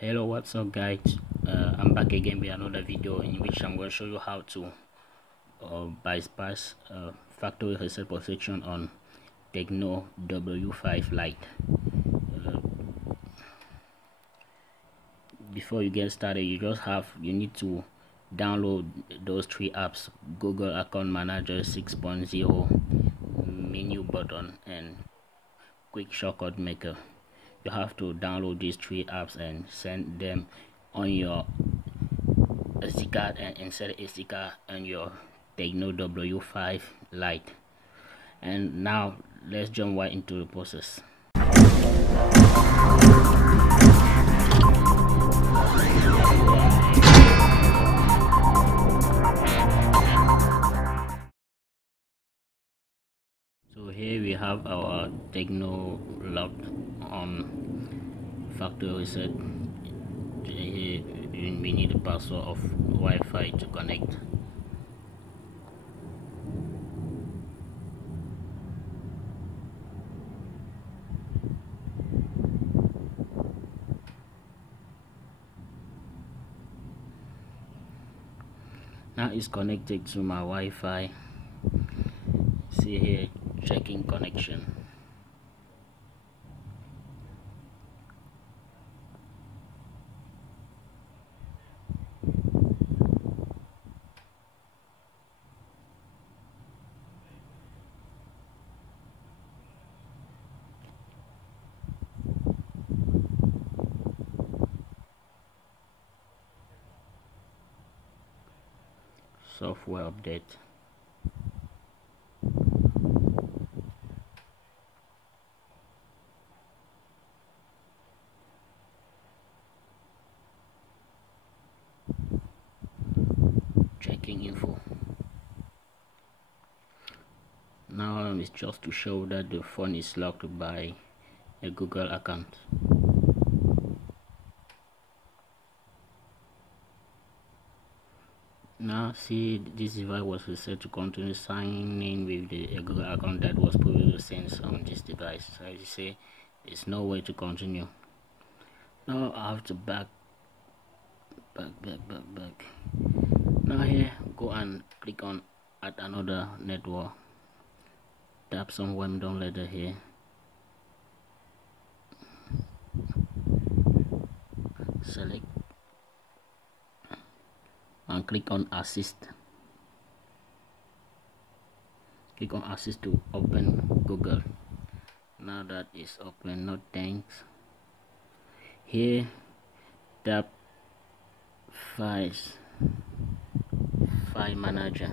Hello, what's up guys? I'm back again with another video in which I'm going to show you how to bypass factory reset protection on Tecno W5 Lite. Before you get started, you need to download those three apps: Google Account Manager 6.0, menu button, and quick shortcut maker. You have to download these three apps and send them on your SD card and insert SD card on your Tecno W5 Lite. And now let's jump right into the process. So here we have our Tecno locked on factory reset. Here we need a password of Wi-Fi to connect. Now it's connected to my Wi-Fi. See here, checking connection. Software update. Checking info. Now it's just to show that the phone is locked by a Google account. Now see, this device was reset to continue signing in with the Google account that was previously sent on this device. So as you say, there's no way to continue. Now I have to back. Now here, go and click on add another network. Tap some random letter here. Select and click on assist. Click on assist to open Google. Now that is open, no thanks. Here tap file manager.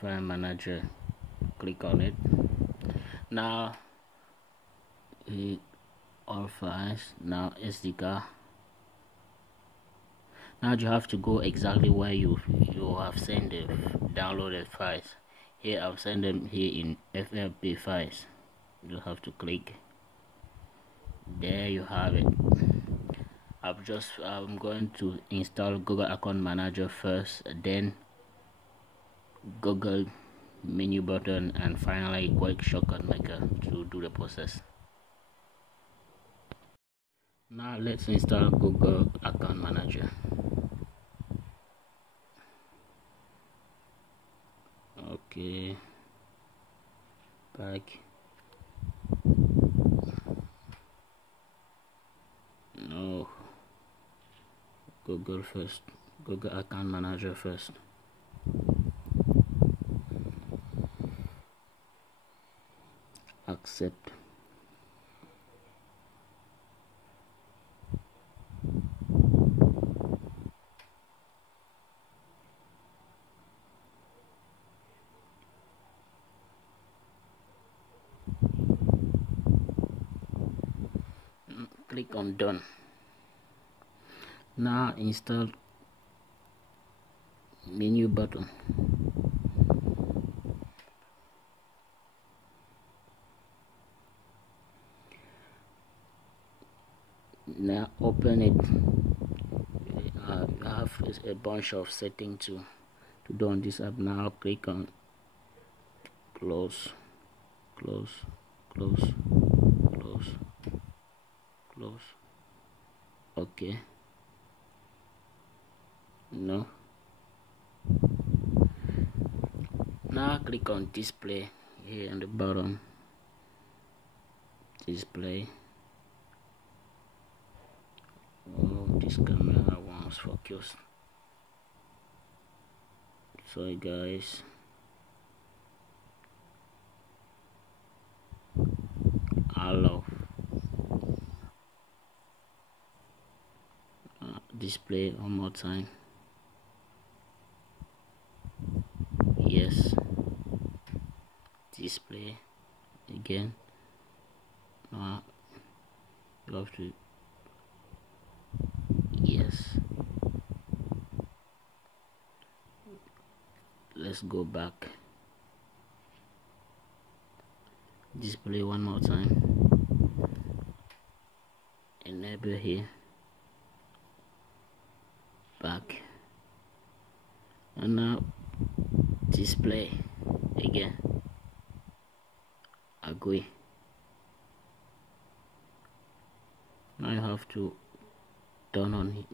File manager, click on it. Now all files. Now SD card. Now you have to go exactly where you have sent the downloaded files. Here I've sent them here in FRP files. You have to click. There you have it. I'm going to install Google Account Manager first, then Google menu button, and finally quick shortcut maker to do the process. Now let's install Google Account Manager. Okay, back. No, Google first. Google Account Manager first. Accept. Click on done. Now install menu button. Now open it. I have a bunch of settings to do on this app. Now click on close. close, close, close. Okay, no. Now click on display here on the bottom. Display. Oh, this camera wants focus. Sorry guys. Allow. Display one more time. Yes. Display again. Now you have to. Yes. Let's go back. Display one more time. Enable here. Back. And now display again. Agree. Now you have to turn on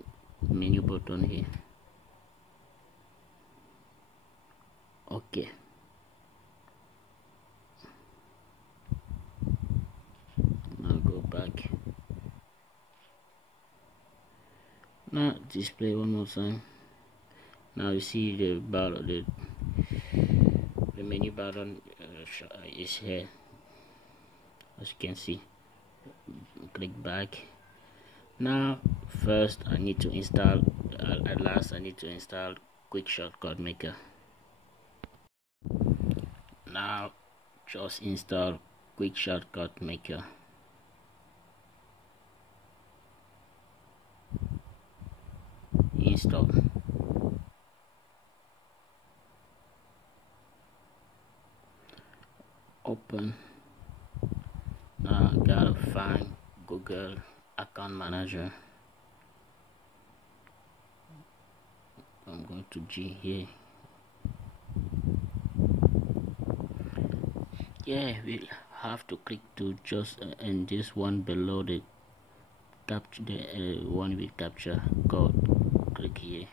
menu button here. Okay. Now go back. Now display one more time. Now you see the button, the menu button is here, as you can see. Click back. Now first I need to install at last I need to install quick shortcut maker. Now just install quick shortcut maker. Install. Open. Now gotta find Google account manager. I'm going to G here. Yeah, we'll have to click to just and this one below the capture, the one with capture code. Click here.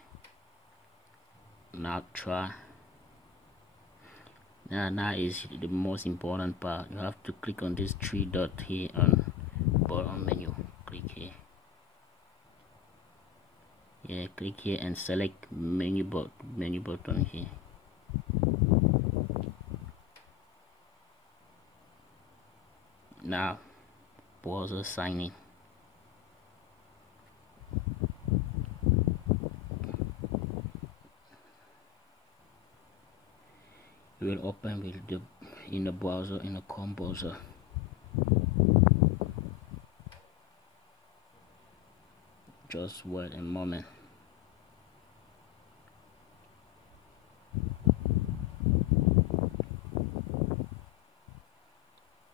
Now try. Now is the most important part. You have to click on this three dot here on bottom menu. Click here. Yeah, click here and select menu button here. Now browser signing. You will open with the in the browser, in the Chrome browser. Just wait a moment.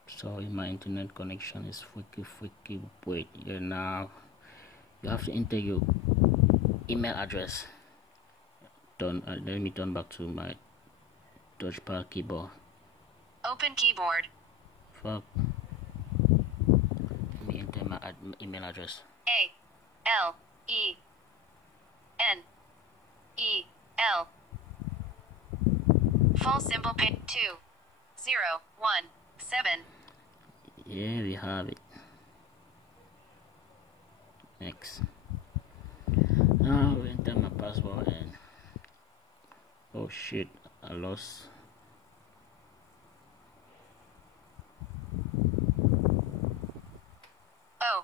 Sorry, my internet connection is freaky. Wait, now you have to enter your email address. Let me turn back to my touchpad keyboard. Open keyboard. Fuck. Let me enter my email address. ALENEL. Full simple pay 2017. Yeah, we have it. Next. Now we enter my password and oh shit, I lost. Oh.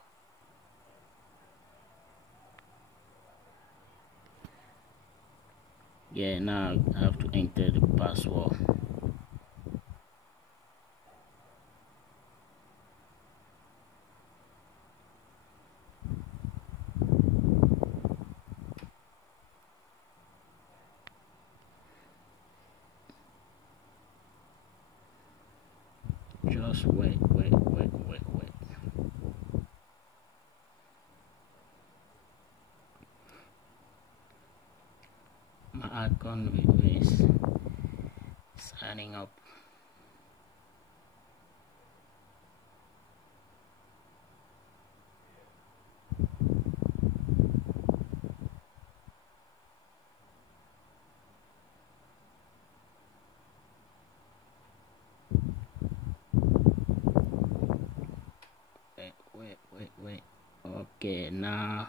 Yeah, now I have to enter the password. Just wait. My icon is signing up. Okay, now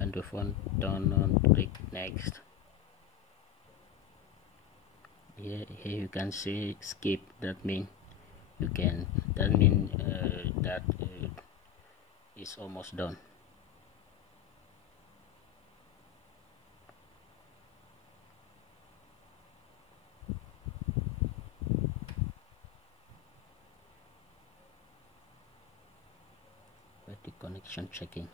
and the phone turn on, click next. Here you can say skip. That mean that it's almost done. With the connection checking.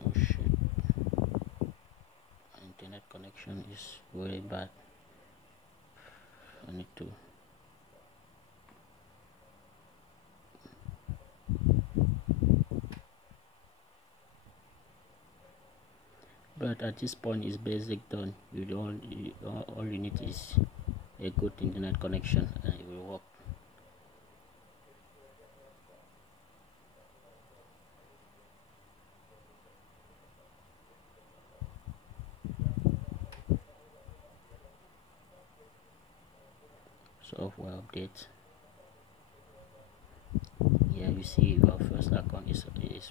Oh shit, my internet connection is very bad. I need to but at this point is basic done. All you need is a good internet connection and it will work. Software update. Here you see your first account is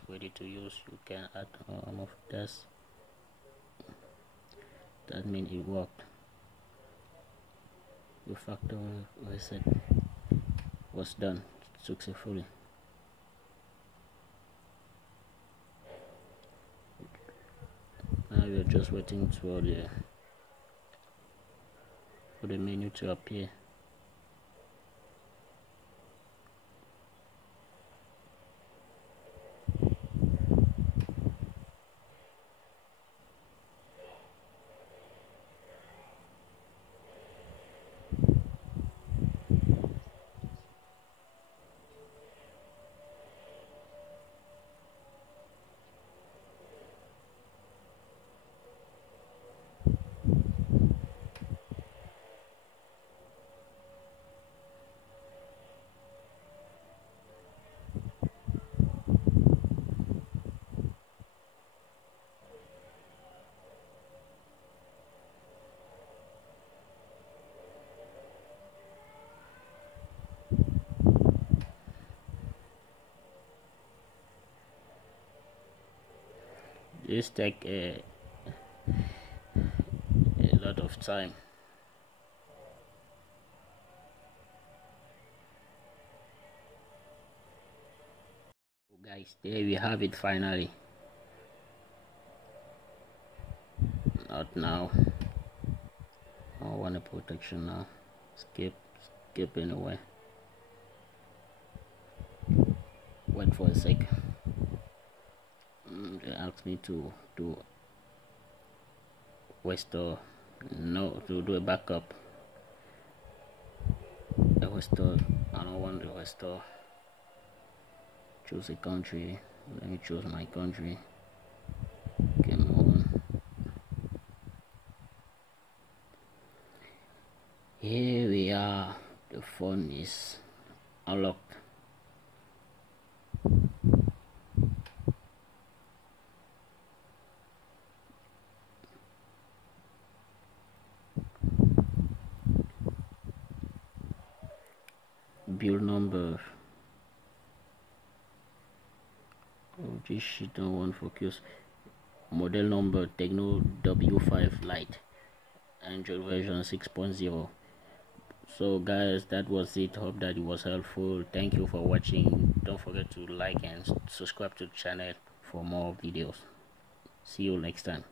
ready to use. You can add of this. That means it worked. Your factory reset was done successfully. Now we are just waiting for the menu to appear. This take a lot of time. Guys, there we have it finally. Not now. I want a protection now. Skip anyway. Wait for a sec. They asked me to do restore. No, to do a backup. A restore. I don't want to restore. Choose a country. Let me choose my country. Come on. Here we are. The phone is unlocked. Build number. Oh, this shit don't want focus. model number Tecno W5 Lite, Android version 6.0. So guys, that was it. Hope that it was helpful. Thank you for watching. Don't forget to like and subscribe to the channel for more videos. See you next time.